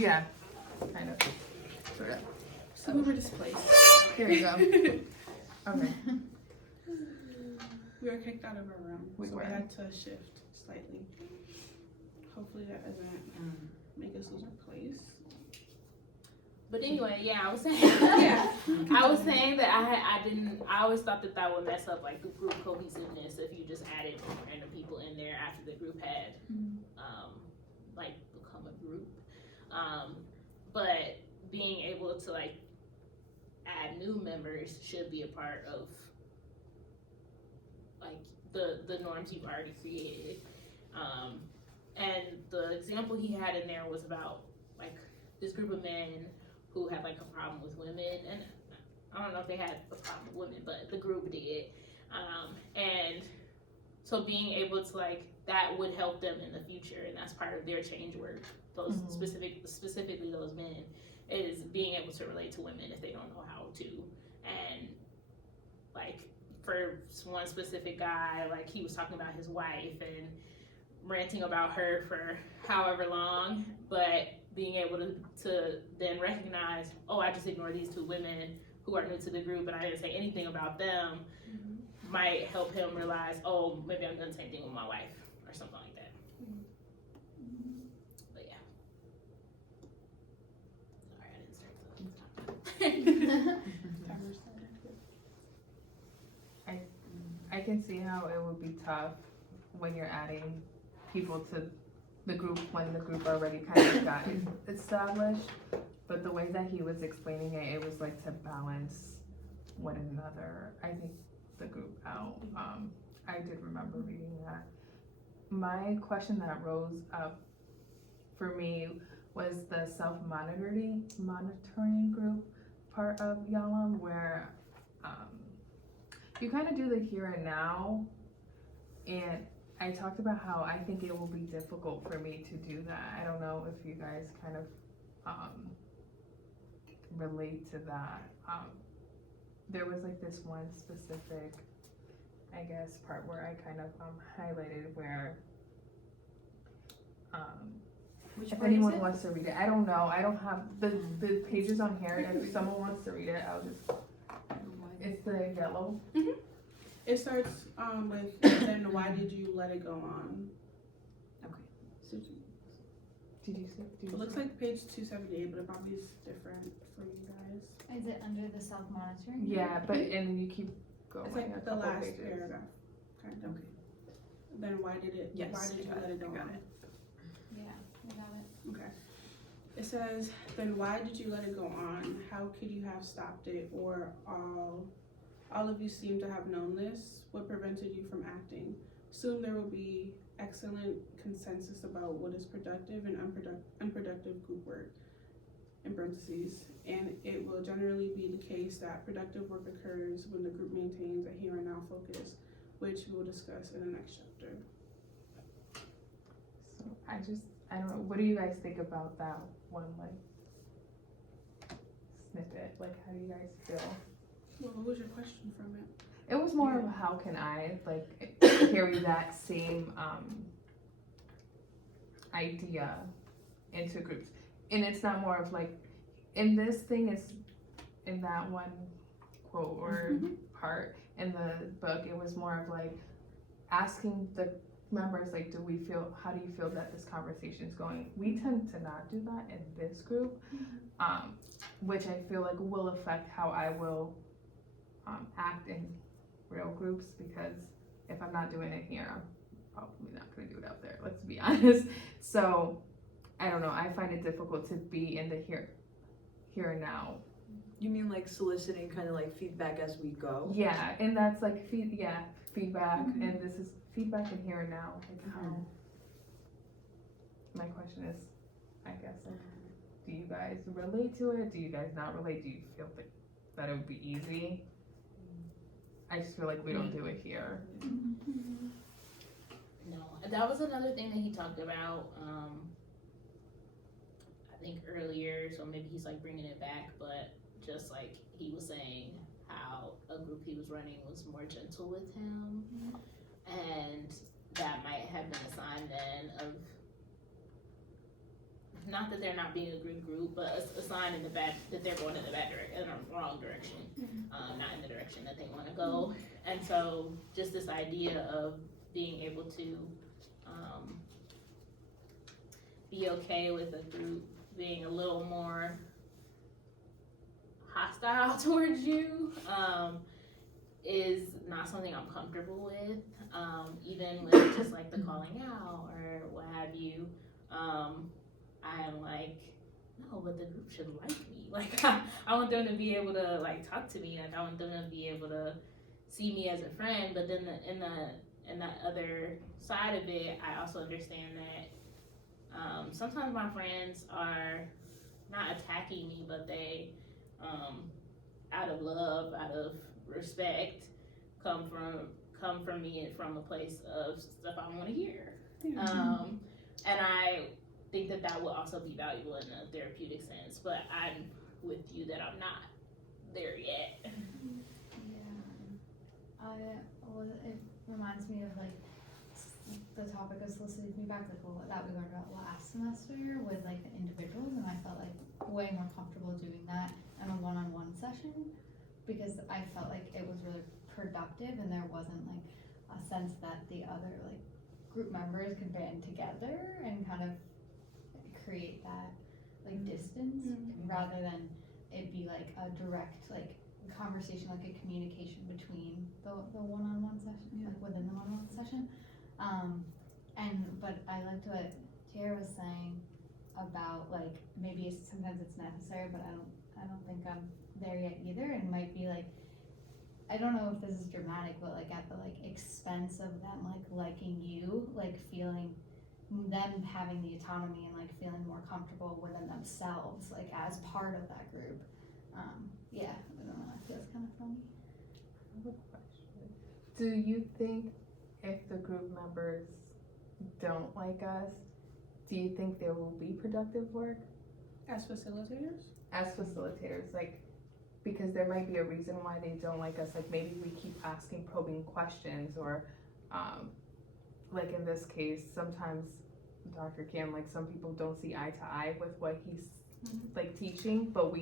Yeah, kind of. Sort of. So we were displaced. Here you go. Okay. We were kicked out of our room, We so were. we had to shift slightly. Hopefully that doesn't make us lose our place. But anyway, yeah, I was saying, Yeah. I was saying that I always thought that would mess up like the group cohesiveness if you just added random people in there after the group had, like become a group. But being able to like add new members should be a part of like the norms you've already created. And the example he had in there was about like this group of men who had like a problem with women, and I don't know if they had a problem with women, but the group did. And so being able to like, that would help them in the future, and that's part of their change work. Those specifically those men, is being able to relate to women if they don't know how to. And like for one specific guy, like he was talking about his wife and ranting about her for however long, but being able to then recognize, oh, I just ignored these two women who are new to the group and I didn't say anything about them, might help him realize, oh, maybe I'm doing the same thing with my wife or something like that. But yeah. Sorry, I didn't start I can see how it would be tough when you're adding people to the group when the group already kind of got established. But the way that he was explaining it, it was like to balance one another. I think the group out. I did remember reading that. My question that rose up for me was the self-monitoring group part of Yalom, where you kind of do the here and now, and I talked about how I think it will be difficult for me to do that. I don't know if you guys kind of relate to that. There was like this one specific, I guess, part where I kind of highlighted where Which if part is anyone it? wants to read it, I don't know. I don't have the pages on here. If someone wants to read it, I'll just. It's the yellow. It starts with, then why did you let it go on? Okay. So Did you see? it looks like page 278, but it probably is different for you guys. Is it under the self-monitoring? Yeah, but and then you keep going. It's like a the couple last pages. paragraph, kind of. Okay. Then why did it? Yes, Why did you let it go I got on? it. Yeah, I got it. Okay. It says, then why did you let it go on? How could you have stopped it? Or all of you seem to have known this. What prevented you from acting? Soon there will be excellent consensus about what is productive and unproductive group work, in parentheses, and it will generally be the case that productive work occurs when the group maintains a here and now focus, which we will discuss in the next chapter. So I don't know. What do you guys think about that one like snippet? Like, how do you guys feel? Well, what was your question from it? It was more of how can I like carry that same idea into groups, and it's not more of like in this thing is in that one quote or part in the book. It was more of like asking the members like, how do you feel that this conversation is going? We tend to not do that in this group, which I feel like will affect how I will act in real groups, because if I'm not doing it here, I'm probably not going to do it out there, let's be honest. So I don't know, I find it difficult to be in the here and now. You mean like soliciting kind of like feedback as we go? Yeah, and that's like feedback, and this is feedback in here and now. Like how my question is, I guess, like, do you guys relate to it? Do you guys not relate? Do you feel that it would be easy? I just feel like we don't do it here. No, that was another thing that he talked about, I think earlier, so maybe he's like bringing it back, but just like he was saying how a group he was running was more gentle with him, and that might have been a sign then of not that they're not being a good group, but a sign in the bad that they're going in the bad direction, in the wrong direction, not in the direction that they want to go. And so, just this idea of being able to be okay with a group being a little more hostile towards you is not something I'm comfortable with. Even with just like the calling out or what have you, I am like, no, but the group should like me. Like I want them to be able to like talk to me. Like I want them to be able to see me as a friend. But then in the other side of it, I also understand that sometimes my friends are not attacking me, but they, out of love, out of respect, come from me from a place of stuff I want to hear. And I think that would also be valuable in a therapeutic sense, but I'm with you that I'm not there yet. It reminds me of like the topic of soliciting feedback, like that we learned about last semester with like the individuals, and I felt like way more comfortable doing that in a one-on-one session because I felt like it was really productive and there wasn't like a sense that the other like group members could band together and kind of create that like distance rather than it be like a direct like conversation, like a communication between the one-on-one session, like within the one-on-one session. But I liked what Tiara was saying about like maybe sometimes it's necessary, but I don't think I'm there yet either. And it might be like, I don't know if this is dramatic, but like at the like expense of them like liking you, like feeling them having the autonomy and like feeling more comfortable within themselves, like as part of that group. I don't know, it feels kind of funny. I have a question. Do you think if the group members don't like us, do you think there will be productive work? As facilitators? As facilitators, like, because there might be a reason why they don't like us, like maybe we keep asking probing questions or, like in this case, sometimes Dr. Kim, like some people don't see eye to eye with what he's like teaching, but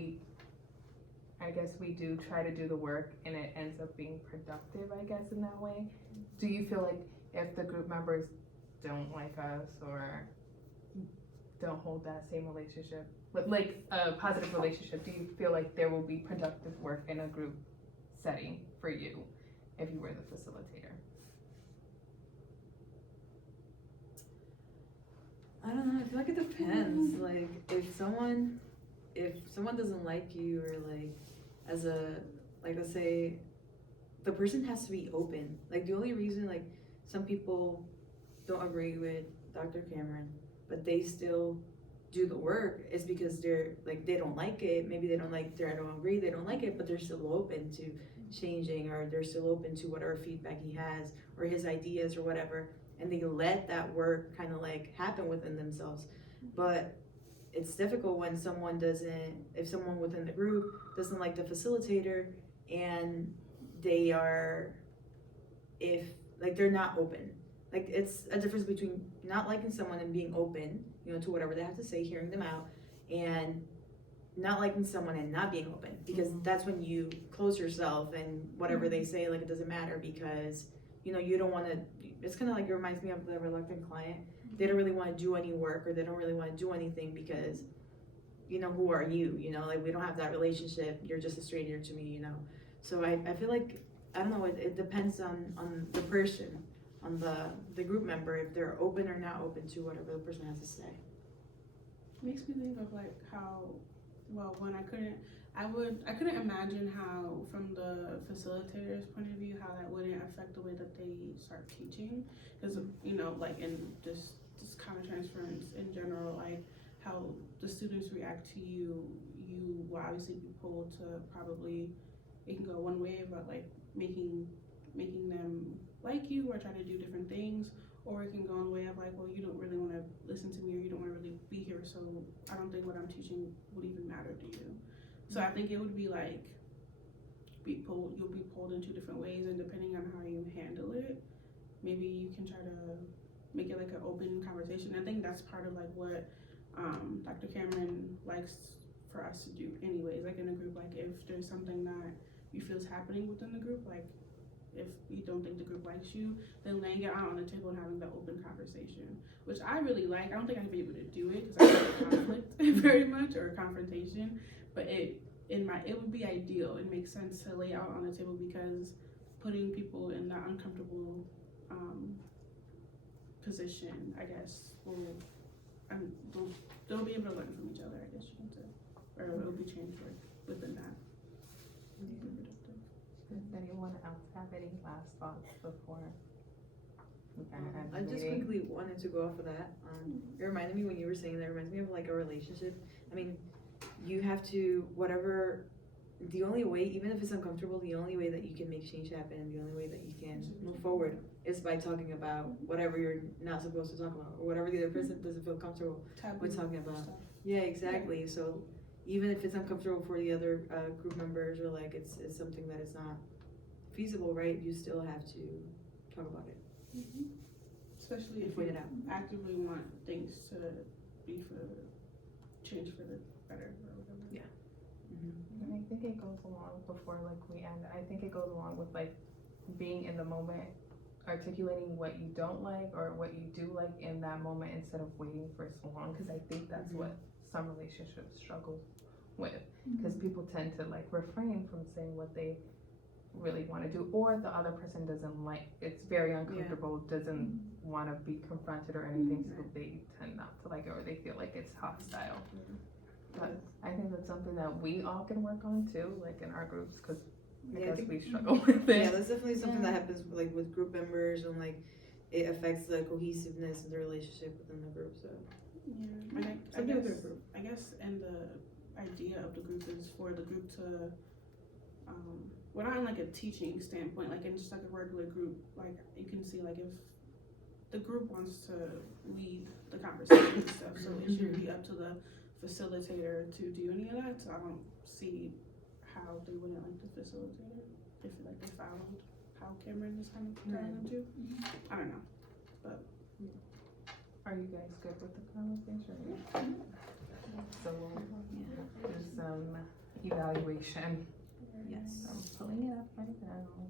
I guess we do try to do the work and it ends up being productive, I guess, in that way. Do you feel like if the group members don't like us or don't hold that same relationship, like a positive relationship, do you feel like there will be productive work in a group setting for you if you were the facilitator? I don't know, I feel like it depends. Like if someone doesn't like you or like as a, like let's say the person has to be open. Like the only reason like some people don't agree with Dr. Cameron, but they still do the work is because they're like, they don't like it. Maybe they don't agree, they don't like it, but they're still open to changing or they're still open to whatever feedback he has or his ideas or whatever. And they let that work kind of like happen within themselves. But it's difficult when if someone within the group doesn't like the facilitator and they're not open. Like it's a difference between not liking someone and being open, to whatever they have to say, hearing them out, and not liking someone and not being open, because that's when you close yourself and whatever they say, like it doesn't matter because, you don't want to, it's kind of like, it reminds me of the reluctant client. They don't really want to do any work or they don't really want to do anything because, who are you? Like we don't have that relationship. You're just a stranger to me, So I feel like, I don't know, it depends on the person, on the group member, if they're open or not open to whatever the person has to say. Makes me think of like how, well, when I couldn't imagine how, from the facilitator's point of view, how that wouldn't affect the way that they start teaching. Because, like in this kind of transference in general, like how the students react to you, you will obviously be pulled to probably, it can go one way, but like making them like you or try to do different things, or it can go in the way of like, well, you don't really want to listen to me or you don't want to really be here, so I don't think what I'm teaching would even matter to you. So I think it would be like, you'll be pulled in two different ways, and depending on how you handle it, maybe you can try to make it like an open conversation. I think that's part of like what Dr. Cameron likes for us to do anyways, like in a group, like if there's something that you feel is happening within the group, like if you don't think the group likes you, then laying it out on the table and having the open conversation, which I really like. I don't think I'd be able to do it because I don't like conflict very much or confrontation, but it would be ideal. It makes sense to lay out on the table because putting people in that uncomfortable position, I guess, they'll be able to learn from each other, I guess you can say, or it'll be change work within that. Does anyone else have any last thoughts before we kind of end I the just meeting? quickly wanted to go off of that. It reminded me when you were saying that, it reminds me of like a relationship. I mean, you have to, whatever, the only way, even if it's uncomfortable, the only way that you can make change happen and the only way that you can move forward is by talking about whatever you're not supposed to talk about or whatever the other person doesn't feel comfortable with talking about. Stuff. Yeah, exactly. So even if it's uncomfortable for the other group members or like it's something that is not feasible, right? You still have to talk about it. Especially And if point you it out. actively want things to be change for the better or whatever. Yeah. And I think it goes along before like we end. I think it goes along with like being in the moment, articulating what you don't like or what you do like in that moment instead of waiting for so long. Because I think that's what some relationships struggle with. Because people tend to like refrain from saying what they really want to do, or the other person doesn't like. It's very uncomfortable. Doesn't want to be confronted or anything, so they tend not to like it, or they feel like it's hostile. But I think that's something that we all can work on too, like in our groups, because I Yeah, I guess think- we struggle with it. Yeah, that's definitely something that happens like with group members and like it affects the cohesiveness of the relationship within the group. So Yeah, and I something to guess, improve. I guess, and the idea of the group is for the group to, well, not in like a teaching standpoint, like in just like a regular group, like you can see like if the group wants to lead the conversation and stuff, so it should be up to the facilitator to do any of that. So I don't see how they wouldn't like the facilitator if like they followed how Cameron is kind of telling them to. I don't know. Are you guys good with the conversation? So we'll do some evaluation. Yes. I'm pulling it up right now.